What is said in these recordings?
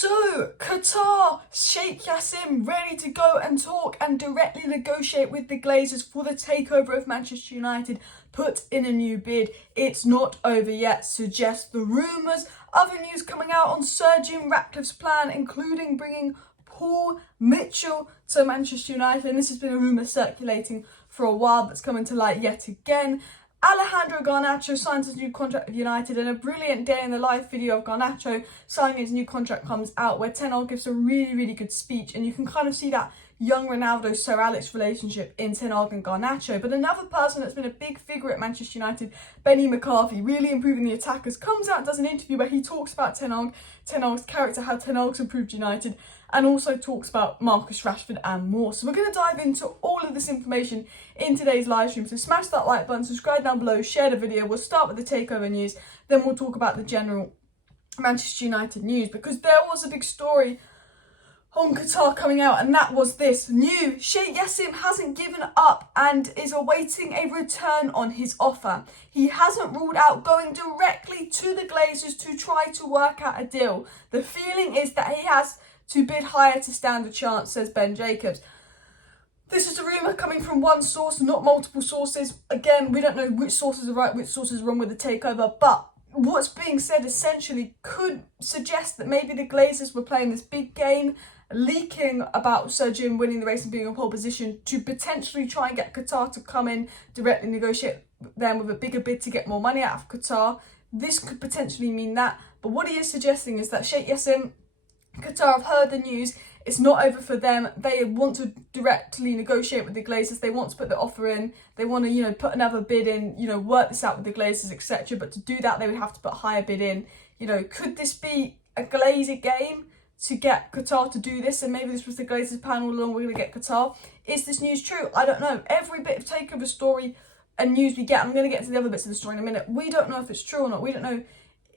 So, Qatar, Sheikh Jassim ready to go and talk and directly negotiate with the Glazers for the takeover of Manchester United, put in a new bid. It's not over yet, suggests the rumours. Other news coming out on Sir Jim Ratcliffe's plan, including bringing Paul Mitchell to Manchester United. And this has been a rumour circulating for a while that's coming to light yet again. Garnacho signs his new contract with United, and a brilliant day in the live video of Garnacho signing his new contract comes out, where Ten Hag gives a really good speech, and you can kind of see that young Ronaldo Sir Alex relationship in Ten Hag and Garnacho. But another person that's been a big figure at Manchester United, Benni McCarthy, really improving the attackers, comes out and does an interview where he talks about Ten Hag's character, how Ten Hag's improved United, and also talks about Marcus Rashford and more. So we're going to dive into all of this information in today's live stream. So smash that like button, subscribe down below, share the video. We'll start with the takeover news, then we'll talk about the general Manchester United news, because there was a big story on Qatar coming out, and that was this new: Sheikh Jassim hasn't given up and is awaiting a return on his offer. He hasn't ruled out going directly to the Glazers to try to work out a deal. The feeling is that he has to bid higher to stand a chance, says Ben Jacobs. This is a rumour coming from one source, not multiple sources. Again, we don't know which sources are right, which sources are wrong with the takeover, but what's being said essentially could suggest that maybe the Glazers were playing this big game, leaking about Sir Jim winning the race and being in pole position to potentially try and get Qatar to come in, directly negotiate them with a bigger bid to get more money out of Qatar. This could potentially mean that, but what he is suggesting is that Sheikh Jassim, Qatar have heard the news. It's not over for them. They want to directly negotiate with the Glazers. They want to put the offer in. They want to, put another bid in, work this out with the Glazers, etc. But to do that, they would have to put a higher bid in. Could this be a Glazer game to get Qatar to do this? And maybe this was the Glazers plan all along. We're going to get Qatar. Is this news true? I don't know. Every bit of takeover story and news we get, I'm going to get to the other bits of the story in a minute. We don't know if it's true or not. We don't know,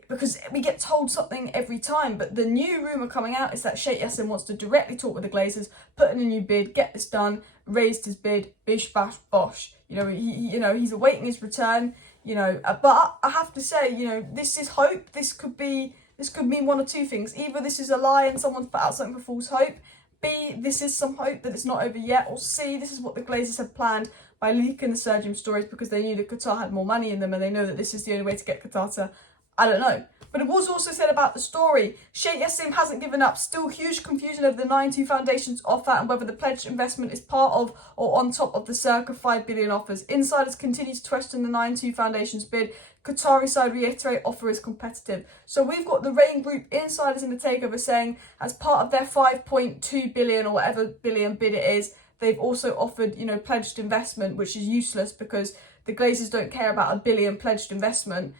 because we get told something every time. But the new rumour coming out is that Sheikh Jassim wants to directly talk with the Glazers, put in a new bid, get this done, raised his bid, bish bash bosh. He's awaiting his return. But I have to say, this is hope. This could mean one or two things. Either this is a lie and someone's put out something for false hope. B, this is some hope that it's not over yet. Or C, this is what the Glazers had planned by leaking the Sir Jim stories, because they knew that Qatar had more money in them, and they know that this is the only way to get Qatar to, I don't know. But it was also said about the story, Sheikh Jassim hasn't given up. Still huge confusion over the Man Utd Foundation's offer and whether the pledged investment is part of or on top of the circa 5 billion offers. Insiders continue to question the Man Utd Foundation's bid. Qatari side reiterate offer is competitive. So we've got the Rain Group insiders in the takeover saying, as part of their 5.2 billion or whatever billion bid it is, they've also offered, pledged investment, which is useless because the Glazers don't care about a billion pledged investment.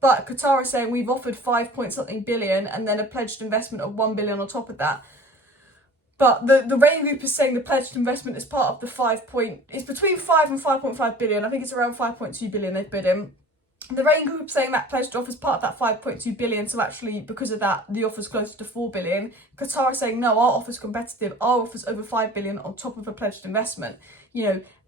But Qatar is saying we've offered 5-point-something billion and then a pledged investment of 1 billion on top of that. But the Rain Group is saying the pledged investment is part of the it's between 5 and 5.5 billion. I think it's around 5.2 billion they've bid in. The Rain Group saying that pledged offer is part of that 5.2 billion. So actually, because of that, the offer's closer to 4 billion. Qatar is saying, no, our offer's competitive. Our offer's over 5 billion on top of a pledged investment.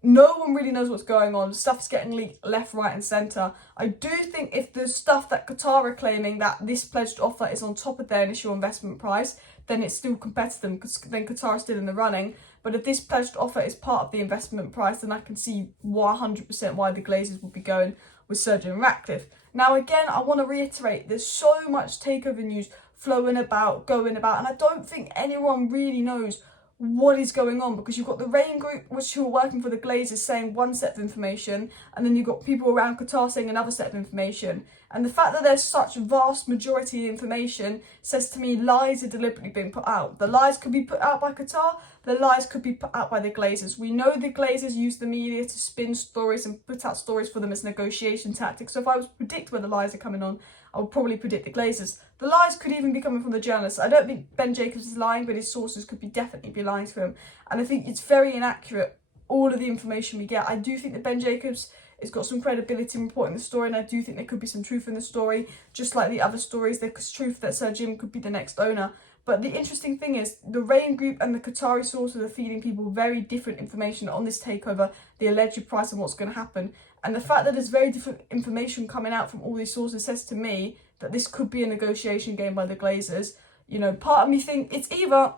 No one really knows what's going on. Stuff's getting leaked left, right and centre. I do think if the stuff that Qatar are claiming that this pledged offer is on top of their initial investment price, then it's still competitive, because then Qatar is still in the running. But if this pledged offer is part of the investment price, then I can see 100% why the Glazers would be going with Sir Jim Ratcliffe. Now again, I want to reiterate, there's so much takeover news going about, and I don't think anyone really knows what is going on, because you've got the Rain Group, which are working for the Glazers, saying one set of information, and then you've got people around Qatar saying another set of information. And the fact that there's such vast majority of information says to me lies are deliberately being put out. The lies could be put out by Qatar, the lies could be put out by the Glazers. We know the Glazers use the media to spin stories and put out stories for them as negotiation tactics. So if I was to predict where the lies are coming on, I would probably predict the Glazers. The lies could even be coming from the journalists. I don't think Ben Jacobs is lying, but his sources could definitely be lying to him. And I think it's very inaccurate, all of the information we get. I do think that Ben Jacobs has got some credibility in reporting the story, and I do think there could be some truth in the story. Just like the other stories, there's truth that Sir Jim could be the next owner. But the interesting thing is, the Rain Group and the Qatari sources are feeding people very different information on this takeover, the alleged price and what's going to happen. And the fact that there's very different information coming out from all these sources says to me that this could be a negotiation game by the Glazers. You know, part of me think it's either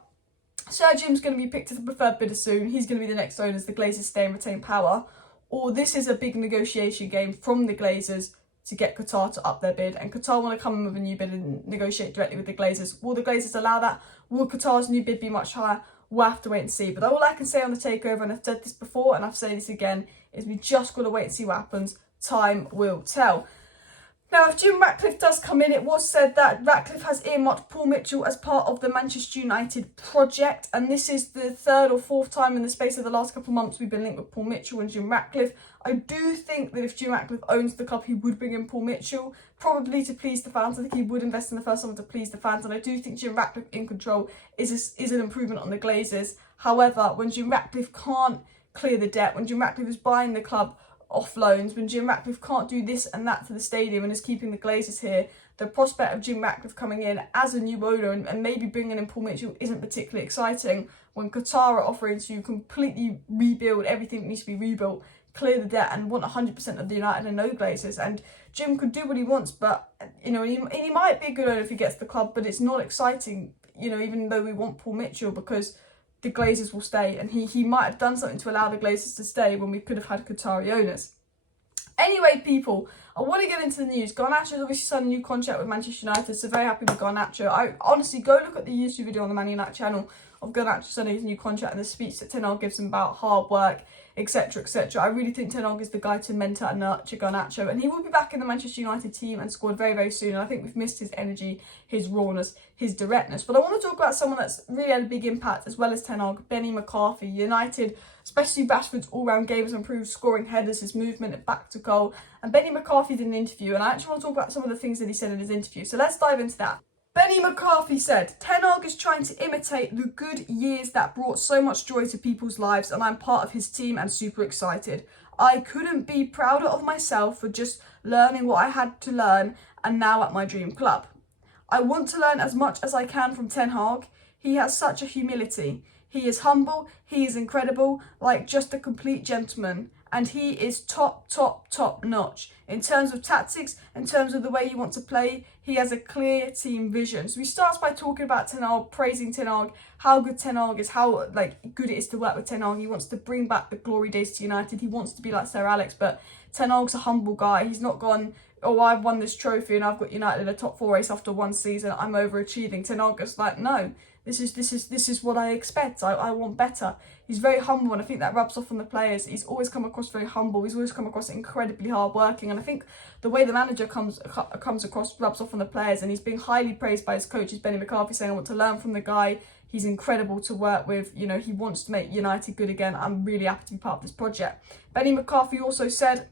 Sir Jim's going to be picked as the preferred bidder soon, he's going to be the next owner as the Glazers stay and retain power, or this is a big negotiation game from the Glazers to get Qatar to up their bid, and Qatar want to come in with a new bid and negotiate directly with the Glazers. Will the Glazers allow that? Will Qatar's new bid be much higher? We'll have to wait and see. But all I can say on the takeover, and I've said this before and I've said this again, is we just got to wait and see what happens. Time will tell. Now, if Jim Ratcliffe does come in, it was said that Ratcliffe has earmarked Paul Mitchell as part of the Manchester United project, and this is the third or fourth time in the space of the last couple of months we've been linked with Paul Mitchell and Jim Ratcliffe. I do think that if Jim Ratcliffe owns the club, he would bring in Paul Mitchell, probably to please the fans. I think he would invest in the first one to please the fans, and I do think Jim Ratcliffe in control is an improvement on the Glazers. However, when Jim Ratcliffe can't clear the debt, when Jim Ratcliffe is buying the club off loans, when Jim Ratcliffe can't do this and that to the stadium and is keeping the Glazers here, the prospect of Jim Ratcliffe coming in as a new owner and maybe bringing in Paul Mitchell isn't particularly exciting when Qatar are offering to completely rebuild everything that needs to be rebuilt, clear the debt and want 100% of the United and no Glazers. And Jim could do what he wants, but, you know, he might be a good owner if he gets the club, but it's not exciting, you know, even though we want Paul Mitchell, because the Glazers will stay, and he might have done something to allow the Glazers to stay when we could have had Qatari owners. Anyway, people, I want to get into the news. Garnacho has obviously signed a new contract with Manchester United, so very happy with Garnacho. I honestly, go look at the YouTube video on the Man Utd channel of Garnacho signing his new contract and the speech that Ten Hag gives him about hard work, etc, etc. I really think Ten Hag is the guy to mentor and nurture Garnacho, and he will be back in the Manchester United team and scored very, very soon. And I think we've missed his energy, his rawness, his directness. But I want to talk about someone that's really had a big impact as well as Ten Hag, Benni McCarthy. United, especially Rashford's all-round game has improved, scoring headers, his movement back to goal. And Benni McCarthy did an interview, and I actually want to talk about some of the things that he said in his interview. So let's dive into that. Benni McCarthy said, "Ten Hag is trying to imitate the good years that brought so much joy to people's lives, and I'm part of his team and super excited. I couldn't be prouder of myself for just learning what I had to learn and now at my dream club. I want to learn as much as I can from Ten Hag. He has such a humility. He is humble, he is incredible, like just a complete gentleman. And he is top notch. In terms of tactics, in terms of the way he wants to play, he has a clear team vision." So he starts by talking about Ten Hag, praising Ten Hag, how good Ten Hag is, how good it is to work with Ten Hag. He wants to bring back the glory days to United. He wants to be like Sir Alex, but Ten Hag's a humble guy. He's not gone, "Oh, I've won this trophy and I've got United in a top 4 race after one season. I'm overachieving." Ten Hag is like, "No, this is what I expect. I want better." He's very humble, and I think that rubs off on the players. He's always come across very humble. He's always come across incredibly hardworking, and I think the way the manager comes across rubs off on the players. And he's being highly praised by his coaches, Benni McCarthy, saying, "I want to learn from the guy. He's incredible to work with. You know, he wants to make United good again. I'm really happy to be part of this project." Benni McCarthy also said,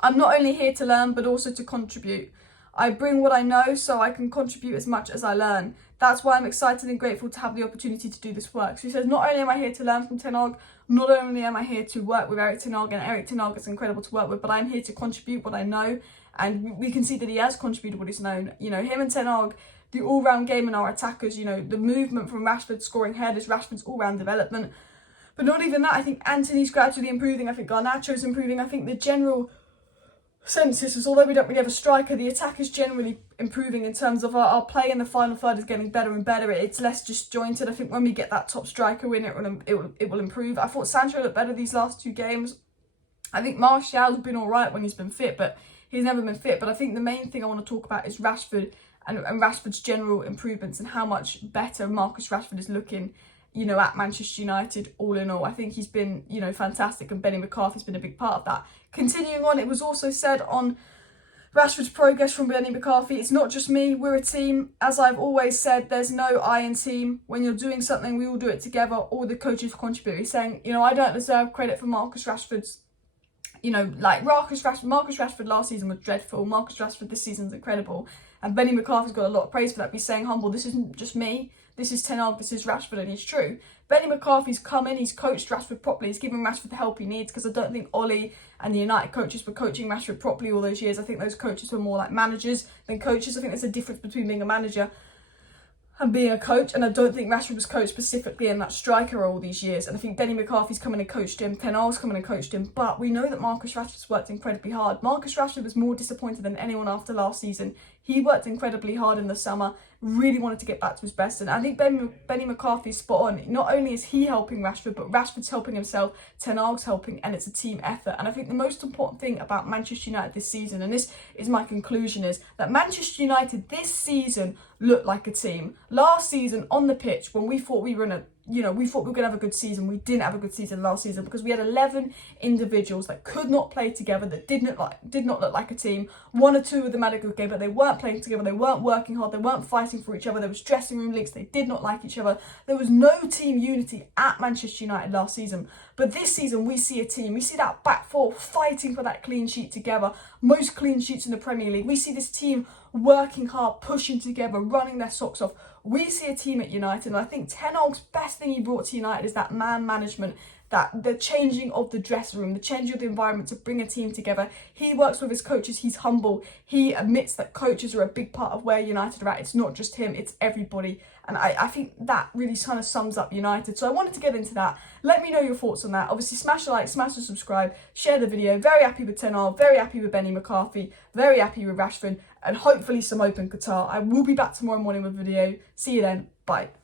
"I'm not only here to learn, but also to contribute. I bring what I know so I can contribute as much as I learn. That's why I'm excited and grateful to have the opportunity to do this work." So he says, not only am I here to learn from Ten Hag, not only am I here to work with Erik Ten Hag, and Erik Ten Hag is incredible to work with, but I'm here to contribute what I know. And we can see that he has contributed what he's known. You know, him and Ten Hag, the all-round game and our attackers, you know, the movement from Rashford scoring headers, Rashford's all-round development. But not even that, I think Anthony's gradually improving. I think Garnacho's improving. I think the general census is, although we don't really have a striker, the attack is generally improving in terms of our play in the final third is getting better and better. It's less disjointed. I think when we get that top striker in, it will improve. I thought Sancho looked better these last 2 games. I think Martial's been all right when he's been fit, but he's never been fit. But I think the main thing I want to talk about is Rashford and Rashford's general improvements and how much better Marcus Rashford is looking, you know, at Manchester United all in all. I think he's been, you know, fantastic, and Benni McCarthy's been a big part of that. Continuing on, it was also said on Rashford's progress from Benni McCarthy, "It's not just me, we're a team. As I've always said, there's no I in team. When you're doing something, we all do it together. All the coaches contribute." He's saying, you know, I don't deserve credit for Marcus Rashford's, you know, like Marcus Rashford last season was dreadful. Marcus Rashford this season's incredible. And Benni McCarthy's got a lot of praise for that. He's saying, humble, this isn't just me. This is Ten Hag, this is Rashford, and it's true. Benni McCarthy's come in, he's coached Rashford properly, he's given Rashford the help he needs, because I don't think Ollie and the United coaches were coaching Rashford properly all those years. I think those coaches were more like managers than coaches. I think there's a difference between being a manager and being a coach, and I don't think Rashford was coached specifically in that striker all these years. And I think Benni McCarthy's come in and coached him, Ten Hag's come in and coached him, but we know that Marcus Rashford's worked incredibly hard. Marcus Rashford was more disappointed than anyone after last season. He worked incredibly hard in the summer, really wanted to get back to his best. And I think Benni McCarthy's spot on. Not only is he helping Rashford, but Rashford's helping himself, Ten Hag's helping, and it's a team effort. And I think the most important thing about Manchester United this season, and this is my conclusion, is that Manchester United this season looked like a team. Last season on the pitch, when we thought we were going to have a good season, we didn't have a good season last season because we had 11 individuals that could not play together, that did not look like a team. One or two of them had a good game, but they weren't playing together, they weren't working hard, they weren't fighting for each other, there was dressing room leaks, they did not like each other. There was no team unity at Manchester United last season. But this season we see a team, we see that back four fighting for that clean sheet together, most clean sheets in the Premier League. We see this team working hard, pushing together, running their socks off. We see a team at United, and I think Ten Hag's best thing he brought to United is that man management, that the changing of the dressing room, the changing of the environment to bring a team together. He works with his coaches, he's humble, he admits that coaches are a big part of where United are at. It's not just him, it's everybody. And I think that really kind of sums up United. So I wanted to get into that. Let me know your thoughts on that. Obviously, smash a like, smash the subscribe, share the video. Very happy with Ten Hag, very happy with Benni McCarthy, very happy with Rashford, and hopefully some open Qatar. I will be back tomorrow morning with a video. See you then. Bye.